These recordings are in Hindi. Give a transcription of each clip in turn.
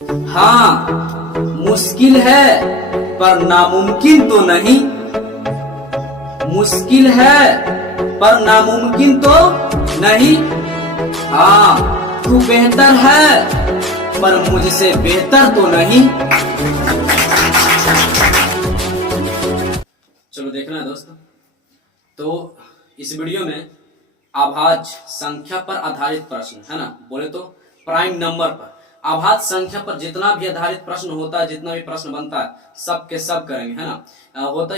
हाँ, मुश्किल है पर नामुमकिन तो नहीं। मुश्किल है पर नामुमकिन तो नहीं। हाँ, तू बेहतर है पर मुझसे बेहतर तो नहीं। चलो देखना है दोस्तों। तो इस वीडियो में आभाज्य संख्या पर आधारित प्रश्न है ना, बोले तो प्राइम नंबर पर आभाज्य संख्या पर जितना भी आधारित प्रश्न होता है, जितना भी प्रश्न बनता है, सब के सब करेंगे है ना। होता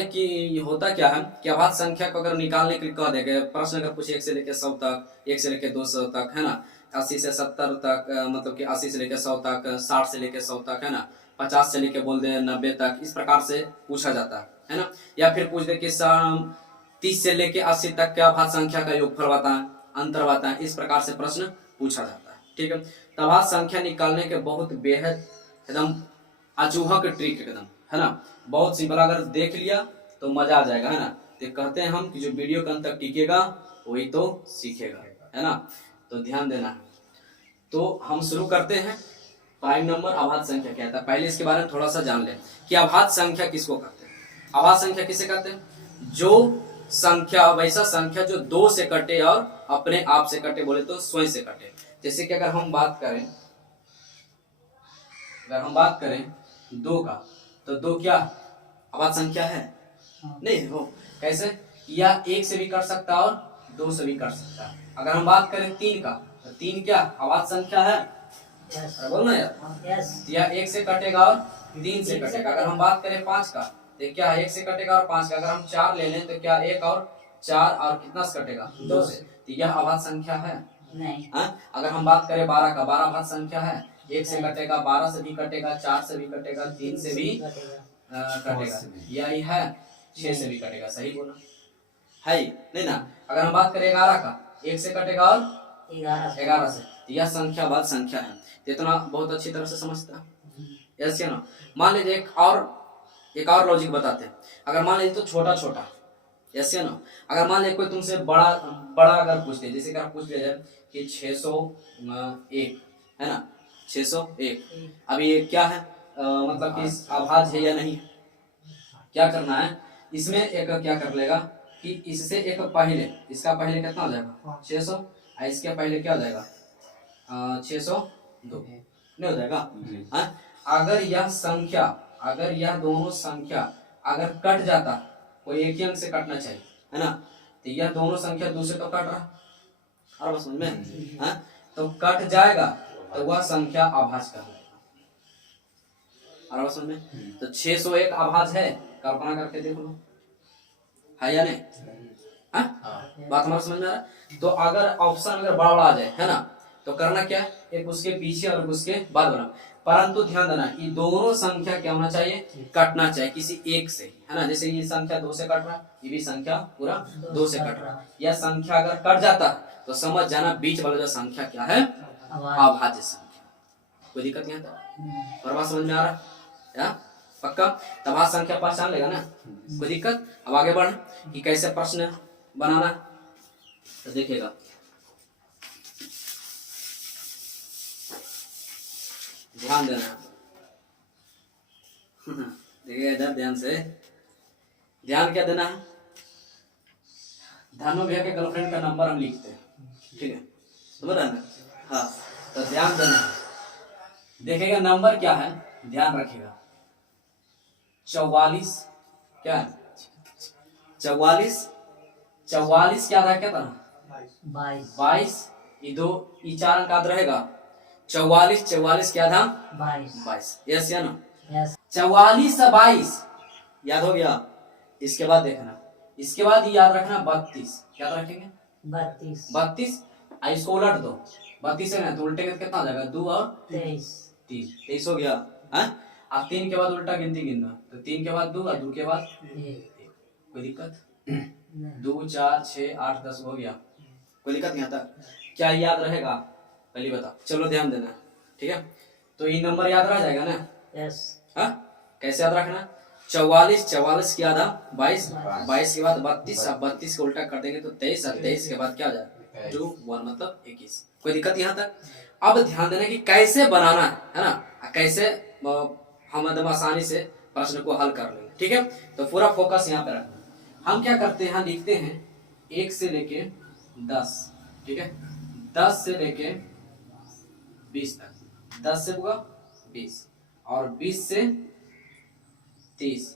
क्या है कि आभाज्य संख्या को अगर निकालने के लिए कह देंगे, प्रश्न अगर पूछे 1 से लेकर 100 तक, 1 से लेकर 200 तक है ना, 80 से 70 तक, मतलब कि 80 से लेकर 100 तक, 60 से लेकर 100 तक है ना, 50 से लेकर बोल दे 90 तक, इस प्रकार से पूछा जाता है ना। या फिर पूछ दे कि 30 से लेकर 80 तक क्या आभाज्य संख्या का योगफल बताएं, अंतर बताएं, इस प्रकार से प्रश्न पूछा जाता है। ठीक है, तो आभाज्य संख्या निकालने के बहुत बेहद एकदम अचूहक ट्रिक एकदम है ना, बहुत सिंपल। अगर देख लिया तो मजा आ जाएगा है ना। तो कहते हैं हम कि जो वीडियो के अंत तक टिकेगा वही तो सीखेगा है ना, तो ध्यान देना है। तो हम शुरू करते हैं। प्राइम नंबर आभाज्य संख्या क्या है, पहले इसके बारे में थोड़ा सा जान लें कि आभाज्य संख्या किसको कहते हैं। आभाज्य संख्या किसे कहते हैं? जो संख्या, वैसा संख्या जो 2 से कटे और अपने आप से कटे, बोले तो स्वयं से कटे। जैसे कि अगर हम बात करें 2 का, तो 2 क्या आभाज्य संख्या है? नहीं हो। कैसे? या 1 से भी कट सकता और 2 से भी कट सकता है। अगर हम बात करें 3 का, तो 3 क्या आभाज्य संख्या है? बोलना यार। या 1 से कटेगा और 3 से कटेगा। अगर हम बात करें 5 का, तो क्या 1 से कटेगा और 5 का। अगर हम 4 ले लें तो क्या 1 और 4 और कितना से कटेगा? 2 से। तो यह आभाज्य संख्या है? नहीं। अगर हम बात करें 12 का, 12 आभाज्य संख्या है? 1 से कटेगा, 12 से भी कटेगा, 4 से भी कटेगा, 3 से भी कटेगा, यही है 6 से भी कटेगा। सही बोला है नहीं ना। अगर हम बात करें 11 का, 1 से कटेगा और 11 से, तो यह संख्या आभाज्य संख्या है। इतना बहुत अच्छी तरह से समझता है, यस या ना। मान लीजिए एक और लॉजिक बताते हैं। अगर मान लीजिए तो छोटा छोटा, यस या ना। अगर मान लीजिए कोई तुमसे बड़ा अगर पूछते, जैसे कि आप पूछ लिया जाए कि 601 है ना, 601 अभी ये क्या है, मतलब कि आभाज्य है या नहीं। क्या करना है इसमें, एक क्या कर लेगा कि इससे एक पहले, इसका पहले कितना हो जाएगा 600, और इसके पहले क्या हो जाएगा 602 नहीं हो जाएगा। अगर यह दोनों संख्या अगर कट जाता, कोई एक ही अंक से कटना चाहिए है ना, तो यह दोनों संख्या दूसरे तो कट रहा, और बस समझ में तो कट जाएगा, तो वह संख्या आभाज्य कहलाएगा। और बस समझ में, तो 601 आभाज्य है, कल्पना करके देखो लो, है या नहीं? बात हमारा समझ में आ रहा है? तो अगर ऑप्शन अगर बड़ा बड़ा आ जाए है ना, तो करना क्या है, एक उसके पीछे और उसके बाद बना। परंतु ध्यान देना कि दोनों संख्या क्या होना चाहिए, कटना चाहिए किसी एक से है ना। जैसे ये संख्या 2 से कट रहा, ये भी संख्या पूरा 2 से कट रहा। यह संख्या अगर कट जाता तो समझ जाना बीच वाला जो संख्या क्या है, आभाज्य संख्या। कोई दिक्कत नहीं आता? और बात समझ में आ रहा है पक्का? तब आभाज्य संख्या पहचान लेगा ना, कोई दिक्कत? अब आगे बढ़ कि कैसे प्रश्न बनाना, तो देखिएगा। ध्यान देना, देखिएगा इधर ध्यान से। ध्यान क्या देना है, धानो भैया के गर्लफ्रेंड का नंबर हम लिखते हैं, ठीक है, समझ रहे ना? हाँ, तो ध्यान देना है। देखिएगा नंबर क्या है, ध्यान रखिएगा। 44 क्या है, 44 क्या था, क्या था 22, ये 4 अंक याद रहेगा। 44 क्या था 22, यस या ना? 44 से 22 याद हो गया। इसके बाद देखना, इसके बाद याद रखना 32, क्या रखेंगे 32, इसको उलट दो, 32 है ना, तो उल्टे कितना हो जाएगा 2 और 23 हो गया। अब 3 के बाद उल्टा गिनती गिनना, तो 3 के बाद 2 और 2 के बाद 1। कोई दिक्कत? 2 4 6 8 10 हो गया, कोई दिक्कत नहीं आता? क्या याद रहेगा पहले बता, चलो ध्यान देना, ठीक है। तो ये नंबर याद रह जाएगा ना? यस। कैसे याद रखना, 44 क्या था 22 के बाद 32, अब 32 को उल्टा कर देंगे तो 23, और 23 के बाद क्या हो जाएगा 2 1 मतलब 21। कोई दिक्कत यहाँ तक? अब ध्यान देना कि कैसे बनाना है ना, कैसे हम एकदम आसानी से प्रश्न को हल कर लेंगे। ठीक है, तो पूरा फोकस यहाँ पे रखना। हम क्या करते हैं, लिखते हैं 1 से लेके 10। ठीक है, 10 से लेके 20 तक, 10 से होगा 20, और 20 से 30,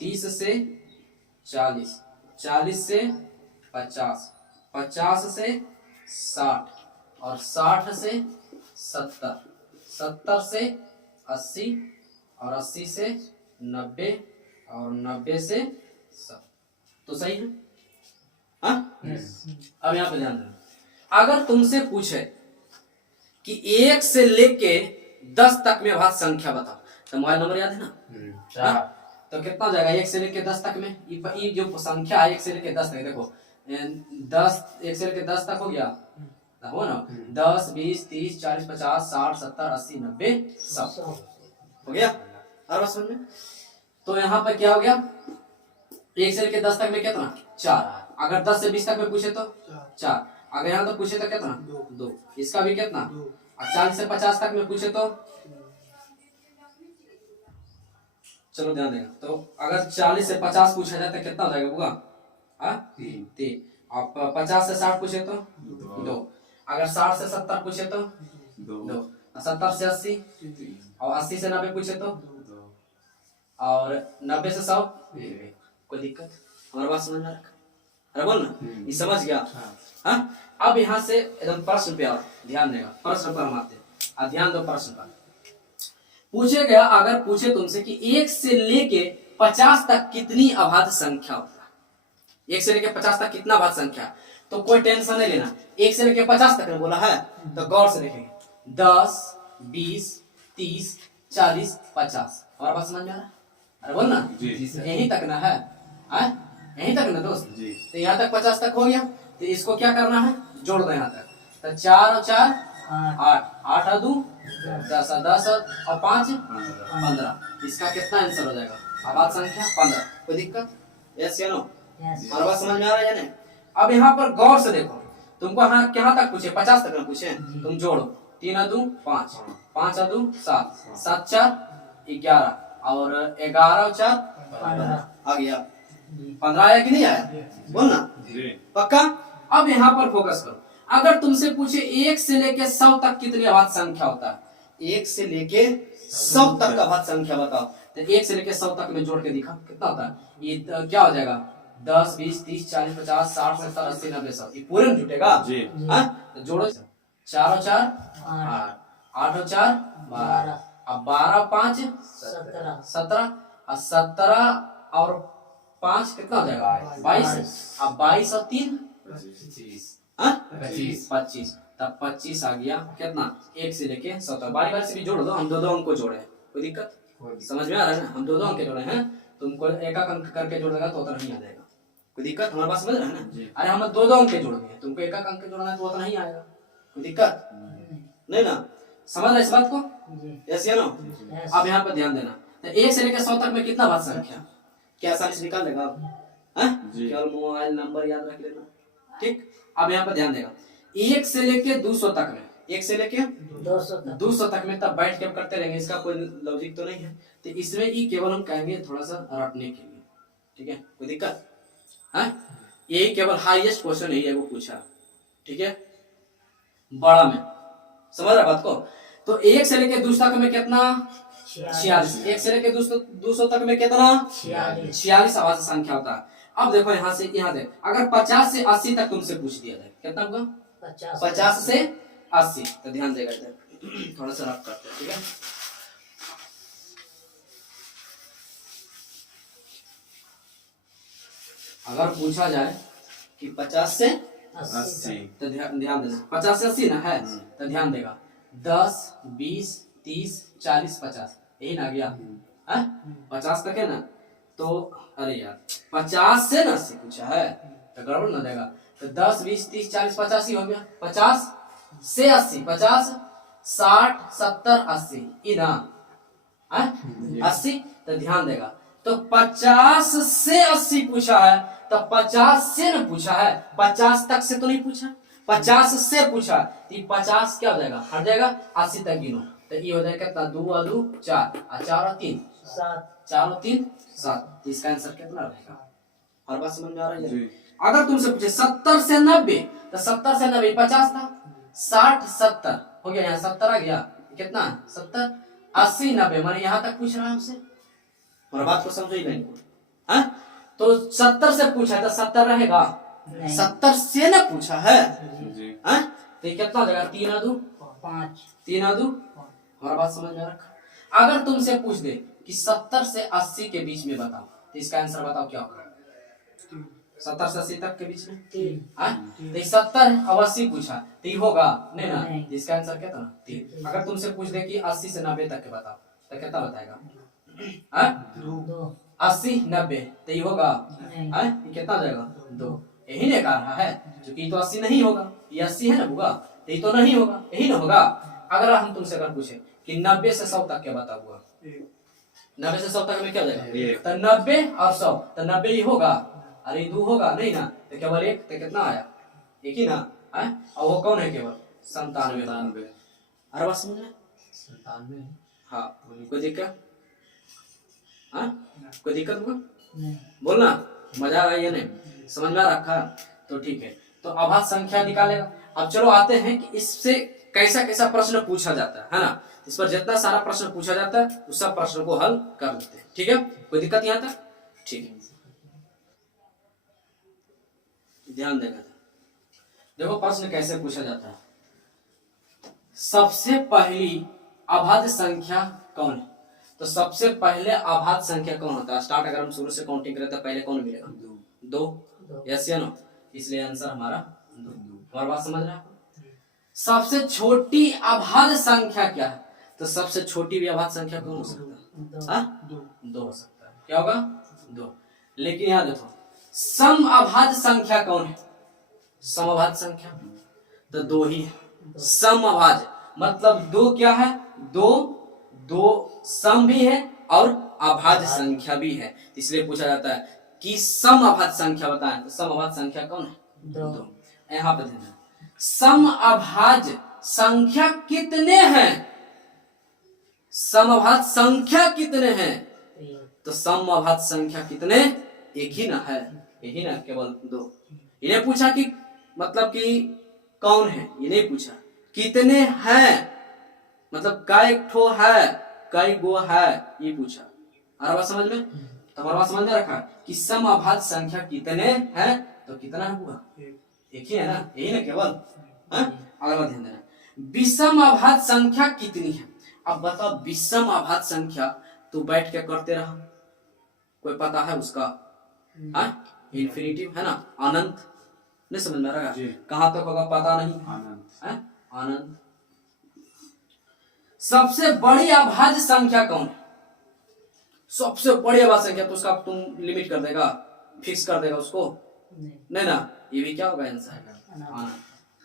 30 से 40, 40 से 50, 50 से 60, और 60 से 70, 70 से 80, और 80 से 90, और 90 से 100। तो सही है? हाँ? अब यहाँ पे ध्यान देना, अगर तुमसे पूछे कि 1 से लेके 10 तक में अभाज्य संख्या बताओ, तो मोबाइल नंबर याद है ना? हाँ? तो कितना हो जाएगा 1 से लेके 10 तक में? ये जो संख्या है 1 से लेके 10 तक, देखो 10, 1 से लेके 10 तक हो गया, हो ना? 10, 20, 30, 40, 50, 60, 70, 80, 90, 100 हो गया। हर बात समझ में? तो यहाँ पर क्या हो गया, 1 से लेके 10 तक में कितना? 4। अगर 10 से 20 तक में पूछे तो 4, अगर यहाँ तो पूछे तो कितना? 2। इसका भी कितना? और 40 से 50 तक में पूछे तो, चलो ध्यान देगा, तो अगर 40 से 50 पूछा जाए तो कितना हो जाएगा बुआ? 3। और 50 से 60 पूछे तो 2। अगर 60 से 70 पूछे तो 2, 70 से 80, और 80 से 90 पूछे तो, और 90 से 100। कोई दिक्कत? हमारी बात समझ में आ रहा? अरे बोल ना, ये समझ गया? हाँ। अब यहाँ से एकदम प्रश्न पे आओ, ध्यान देगा, प्रश्न पर हम आते हैं, ध्यान दो प्रश्न पर। पूछे गया, अगर पूछे तुमसे कि 1 से लेके 50 तक कितनी अभाज्य संख्या होता है, 1 से लेके 50 तक कितना अभाज्य संख्या, तो कोई टेंशन नहीं लेना। 1 से लेके 50 तक बोला है तो गौर से देखेंगे, 10, 20, 30, 40, 50। और बात समझ में आ रहा है? अरे बोल ना, यही तक ना है, यही तक ना दोस्त? तो यहाँ तक 50 तक हो गया, तो इसको क्या करना है, जोड़ दो यहाँ तक। तो 4 और 4 8, 8 और 2 10, 10 और 5 15। इसका कितना आंसर हो जाएगा? अभाज्य संख्या 15। कोई दिक्कत? यस या नो? हमारी बात समझ में आ रहा है या नहीं? अब यहाँ पर गौर से देखो, तुमको हाँ कहाँ तक पूछे? 50 तक ना पूछे, तुम जोड़ो, 3 और 2 5, 5 और 2 7, 7 4 11, और 11 और 4 15 आ गया। 15 आया कि नहीं आया? बोल ना, पक्का? अब यहाँ पर फोकस करो, अगर तुमसे पूछे 1 से लेके 100 तक कितनी अभाज्य संख्या होता है, 1 से लेके 100 तक का अभाज्य संख्या बताओ। तो 1 से लेके 100 तक में जोड़ के दिखा कितना होता है। ये क्या हो जाएगा? 10, 20, 30, 40, 50, 60, 70, 80, 90, 100। ये पूरे में जुटेगा जी। तो जोड़ो, 4 और 4 8, 8 और 4 12, अब 12 और 5 17, और 17 और 5 कितना हो जाएगा? 22, अब 22 और 3 25, तब 25 आ गया। कितना? 1 से लेके 100 तक। बारी बारी से भी जोड़ दो, हम दो अंक को जोड़े, कोई दिक्कत? समझ में आ रहा है ना? हम दो अंक जोड़े हैं, तुमको एक अंक करके जोड़ देगा तो उतना नहीं आ जाएगा। कोई दिक्कत? हमारे पास समझ रहा है ना? अरे हम दो अंक जोड़ने हैं, तुमको एक अंक जोड़ना है तो उतना नहीं आएगा। कोई दिक्कत नहीं ना? समझ रहे इस बात को? यस या नो? अब यहाँ पर ध्यान देना, तो 1 से लेकर 100 तक में कितना अभाज्य संख्या? क्या आसानी से निकाल देगा आप? केवल मोबाइल नंबर याद रख लेना, ठीक? अब यहाँ पर ध्यान देगा, 1 से लेके 200 तक में, 1 से लेके 200 तक में तब बैठ के हम करते रहेंगे, इसका कोई लॉजिक तो नहीं है। तो इसमें ये केवल हम कहेंगे थोड़ा सा रटने के लिए, ठीक है? कोई दिक्कत है? यही केवल हाईएस्ट क्वेश्चन यही है वो पूछा, ठीक है? बड़ा में समझ रहा बात को? तो 1 से लेके 200 तक में कितना? 46। 1 से लेके 200 तक में कितना? 46 अभाज्य संख्या होता है। अब देखो यहाँ से यहाँ देख, अगर 50 से 80 तक तुमसे पूछ दिया जाए, कितना होगा? 50 से 80। तो ध्यान देगा इधर, थोड़ा सा रफ करते हैं, ठीक है? अगर पूछा जाए कि 50 से 80, तो ध्यान देना, 50 से 80 ना है, तो ध्यान देगा 10, 20, 30, 40, 50, यही ना गया? 50 तक है ना? तो अरे यार 50 से 80 पूछा है तो गड़बड़ ना देगा। तो 10, 20, 30, 40, 50 ही हो गया। 50 से 80, 50, 60, 70, 80 ही ना? 80। तो ध्यान देगा, तो 50 से 80 पूछा है, तो 50 से न पूछा है, 50 तक से तो नहीं पूछा, 50 से पूछा, तो 50 क्या हो जाएगा? हट जाएगा, 80 तक गिनो, तो ये हो जाएगा कितना, 2 और 2 4 और 4 और 3 7 4 और 3 7। इसका आंसर कितना रहेगा? हर बात समझ में आ रही है? अगर तुमसे पूछे 70 से 90, तो 70 से 90 50 था, 60 70 हो गया, यहाँ 70 आ गया, कितना 70 80 90, माने यहाँ तक पूछ रहा है हमसे। और बात को समझो ही नहीं, हाँ? तो 70 से पूछा है तो 70 रहेगा, 70 से ना पूछा है, हाँ? तो ये कितना देगा, 3 और 2 5 3 और 2। हमारा बात समझ में रखा। अगर तुमसे पूछ दे कि 70 से 80 के बीच में बताओ, तो इसका आंसर बताओ क्या होगा? 70 से 80 तक के बीच में, तो 70 और 80 पूछा, तो ये होगा नहीं ना, इसका आंसर क्या था, 3। अगर तुमसे पूछ दे कि 80 से 90 तक के बताओ, तो कितना बताएगा? 80 90, तो ये होगा, ये कितना आ जाएगा, 2। यही ने कहा है, क्योंकि तो 80 नहीं होगा, ये 80 है ना होगा, तो ये तो नहीं होगा, यही ना होगा। अगर हम तुमसे अगर पूछे कि 90 से 100 तक क्या बता हुआ, 90 से 100 तक में क्या जाएगा, तो 90 और 100, तो 90 ही होगा, अरे 2 होगा नहीं ना, तो केवल 1, तो कितना आया, एक ही ना, और वो कौन है, केवल 97। अरे बात समझ में, 97, हाँ, कोई दिक्कत, कोई दिक्कत हुआ, बोलना, मजा आ रहा है या नहीं, समझ में रखा, तो ठीक है। तो अभाज्य संख्या निकालेगा। अब चलो आते हैं कि इससे कैसा कैसा प्रश्न पूछा जाता है ना, इस पर जितना सारा प्रश्न पूछा जाता है उस सब प्रश्न को हल कर लेते हैं, ठीक है, कोई दिक्कत यहाँ तक, ठीक है, ध्यान देगा। देखो प्रश्न कैसे पूछा जाता है। सबसे पहली अभाज्य संख्या कौन है? तो सबसे पहले अभाज्य संख्या कौन होता है? स्टार्ट अगर हम शुरू से काउंटिंग करें तो पहले कौन मिलेगा? 2। यस या नो? इसलिए आंसर हमारा 2। हमारी बात समझ रहे हैं? सबसे छोटी अभाज्य संख्या क्या है? तो सबसे छोटी भी अभाज्य संख्या कौन हो सकता है? 2 हो सकता है। क्या होगा? 2। लेकिन यहाँ देखो सम अभाज्य संख्या कौन है? सम अभाज्य संख्या तो 2 ही है। सम अभाज्य मतलब 2 क्या है? 2 सम भी है और अभाज्य संख्या भी है, इसलिए पूछा जाता है कि सम अभाज्य संख्या बताएं। तो सम अभाज्य संख्या कौन है? 2। यहाँ पे ध्यान, सम अभाज्य संख्या कितने हैं? सम अभाज्य संख्या कितने हैं? तो सम अभाज्य संख्या कितने? एक ही ना है, यही ना, केवल 2। इन्हें पूछा कि मतलब कि कौन है, ये नहीं पूछा कितने हैं, मतलब कई ठो है, कई गो है, ये पूछा। हमारा बात समझ में? तो हमारा बात समझ में रखा कि सम अभाज्य संख्या कितने हैं, तो कितना हुआ? एक ही है ना, यही ना केवल। अगला बात ध्यान देना, विषम अभाज्य संख्या कितनी है? अब बताओ विषम अभाज्य संख्या तू बैठ के करते रहा, कोई पता है उसका? इन्फिनिटिव है ना, अनंत, नहीं समझ में रहा, कहां तक होगा पता नहीं, अनंत। सबसे बड़ी अभाज्य संख्या कौन है? सबसे बड़ी अभाज्य संख्या, तो उसका तुम लिमिट कर देगा, फिक्स कर देगा उसको, नहीं ना, ये भी क्या होगा आंसर?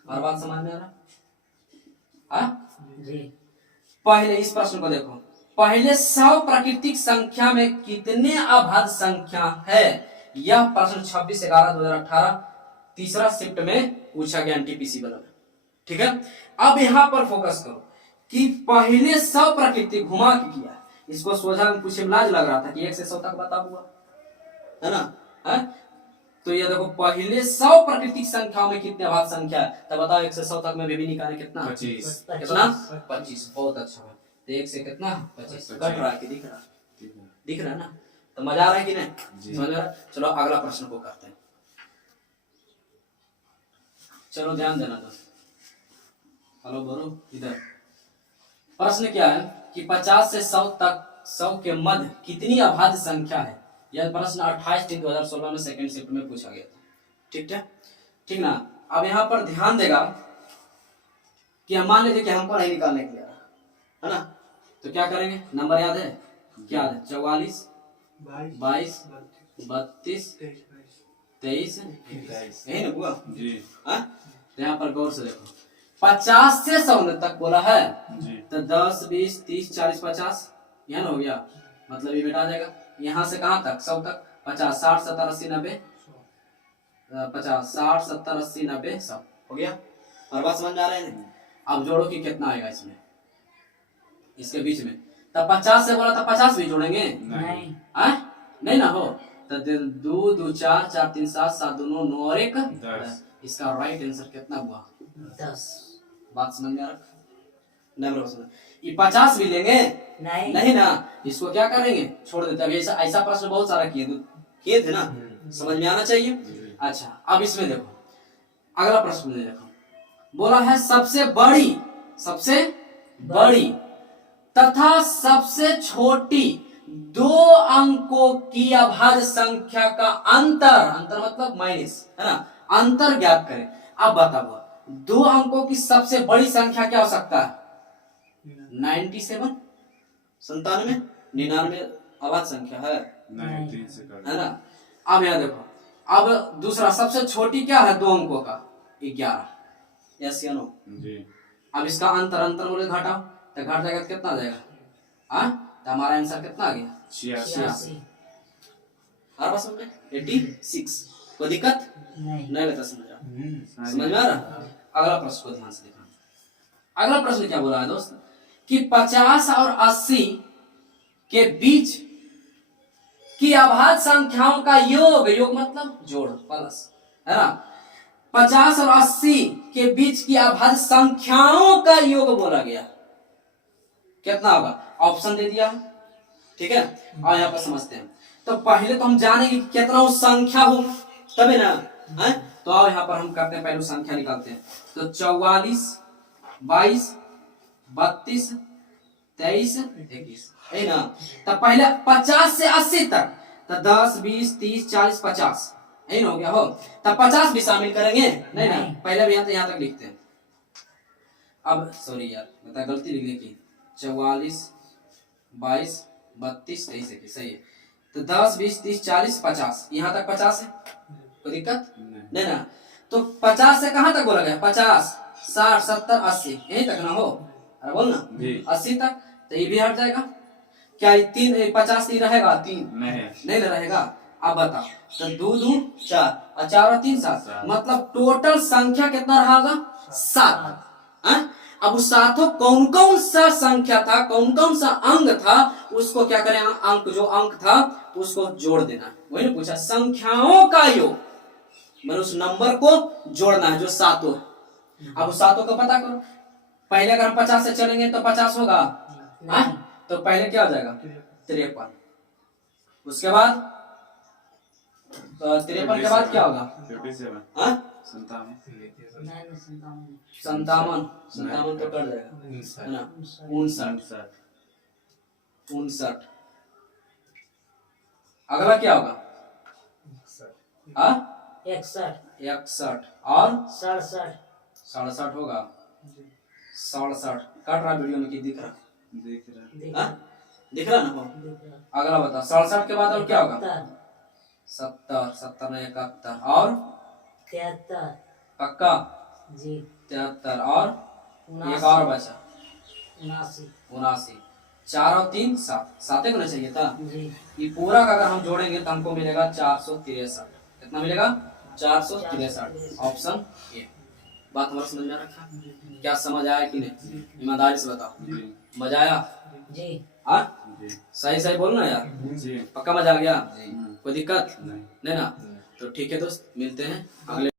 और बात समझ में आ रहा? पहले इस प्रश्न को देखो, पहले 100 प्राकृतिक संख्या में कितने अभाज्य संख्या है? यह प्रश्न 26/11/2018 तीसरा शिफ्ट में पूछा गया एनटीपीसी वाला में, ठीक है। अब यहाँ पर फोकस करो कि पहले 100 प्राकृतिक घुमा के किया, इसको सोझा में पूछे लाज लग रहा था कि 1 से 100 तक बता हुआ है ना, है? तो ये देखो पहले 100 प्राकृतिक संख्याओं में कितने अभाज्य संख्या है, तब बताओ 1 से 100 तक में भी निकाले कितना? 25। कितना? 25। बहुत अच्छा है। तो 1 से कितना? 25। कट रहा है कि दिख रहा? दिख रहा है ना, तो मजा आ रहा है कि नहीं, समझ रहा? चलो अगला प्रश्न को करते हैं। चलो ध्यान देना दोस्त, हेलो बोलो इधर। प्रश्न क्या है कि 50 से 100 तक 100 के मध्य कितनी अभाज्य संख्या है? यह प्रश्न 28/3/2016 में सेकंड शिफ्ट में पूछा गया था, ठीक है, ठीक ना। अब यहाँ पर ध्यान देगा कि हम मान लीजिए कि हमको नहीं निकालने के लिए है ना, तो क्या करेंगे? नंबर याद है? क्या है? 44 22 32 23 यही ना हुआ जी। तो यहाँ पर गौर से देखो 50 से 100 तक बोला है जी। तो 10 20 30 40 50 यहाँ ना हो गया, मतलब ये बेटा आ जाएगा। यहाँ से कहाँ तक? 100 तक 50 60 70 80 90 50 60 70 80 90 100 हो गया। और बात समझ में आ रहा है? अब जोड़ो कि कितना आएगा इसमें, इसके बीच में, तब 50 से बोला तो 50 भी जोड़ेंगे? नहीं। नहीं ना हो, तो 2 2 4 4 3 7 7 2 9 9 और 1 10। इसका राइट आंसर कितना हुआ? 10। बात समझ में आ रहा? ये 50 भी लेंगे? नहीं ना, इसको क्या करेंगे, छोड़ देते। अभी ऐसा ऐसा प्रश्न बहुत सारा किए थे ना, समझ में आना चाहिए। अच्छा, अब इसमें देखो, अगला प्रश्न में देखो, बोला है सबसे बड़ी तथा सबसे छोटी 2 अंकों की अभाज्य संख्या का अंतर मतलब माइनस, है ना, अंतर ज्ञात करें। अब बताओ 2 अंकों की सबसे बड़ी संख्या क्या हो सकता है? 97, 97, 99 अभाज्य संख्या है ना। अब यहाँ देखो, अब दूसरा सबसे छोटी क्या है 2 अंकों का? 11, यस या नो? अब इसका अंतर बोले घटाओ, तो घट जाएगा तो कितना आ जाएगा? तो हमारा आंसर कितना आ गया? 86। हर बात समझ में? 86। कोई दिक्कत नहीं बता, समझ में आ रहा? अगला प्रश्न को ध्यान से देखना। अगला प्रश्न क्या बोला है दोस्त, कि 50 और 80 के बीच की अभाज्य संख्याओं का योग मतलब जोड़, प्लस, है ना। 50 और 80 के बीच की अभाज्य संख्याओं का योग बोला गया, कितना होगा? ऑप्शन दे दिया, ठीक है। और यहाँ पर समझते हैं, तो पहले तो हम जानेंगे कि कितना वो संख्या हो, तभी ना है। तो आओ यहाँ पर हम करते हैं, पहले संख्या निकालते हैं। तो 44, 22, 32, 23, 21, है ना। तब पहले 50 से 80 तक, तो 10 20 30 40 50, यही हो गया हो। तब 50 भी शामिल करेंगे? नहीं ना, पहले भी यहाँ तक लिखते हैं। अब सॉरी यार, बता गलती लिख दी की, 44 22 32 23 सही है। तो 10 20 30 40 50, यहाँ तक 50 है, कोई दिक्कत नहीं ना। तो 50 से कहाँ तक बोला गया? 50 60 70 80, यही तक ना हो, अरे बोल ना 80 तक। तो ये भी हट जाएगा क्या? 50 नहीं रहेगा, 3 नहीं रहेगा। अब बताओ, तो 2 2 4 और 4 और 3 7, मतलब टोटल संख्या कितना रहेगा? 7। अब उस सातों कौन सा संख्या था, कौन सा अंक था, उसको क्या करें, अंक जो अंक था उसको जोड़ देना। वही ना पूछा, संख्याओं का योग, मतलब उस नंबर को जोड़ना है जो सातों है। अब उस सातों का पता करो। पहले अगर हम 50 से चलेंगे तो 50 होगा, तो पहले क्या हो जाएगा? 53। उसके बाद 53 के बाद क्या होगा? 57 तो कर जाएगा, है ना। 59। अगला क्या होगा? 61 और 67 होगा। 67 कट रहा वीडियो में, कि दिख रहा? दिख रहा ना हो। अगला बता, 67 के बाद और क्या होगा? 70 70 में 71 और 73 पक्का जी, 73 और एक और बचा 79। 4 और 3 7, 7 होना चाहिए था जी। ये पूरा का अगर हम जोड़ेंगे तो हमको मिलेगा 463। कितना मिलेगा? 463, ऑप्शन ए। बात हमारा समझ में आ रखा? क्या समझ आया कि नहीं? ईमानदारी से बताओ, मजा आया जी? हाँ, सही बोलना यार, पक्का मजा आ गया? कोई दिक्कत नहीं ना? तो ठीक है दोस्त, मिलते हैं अगले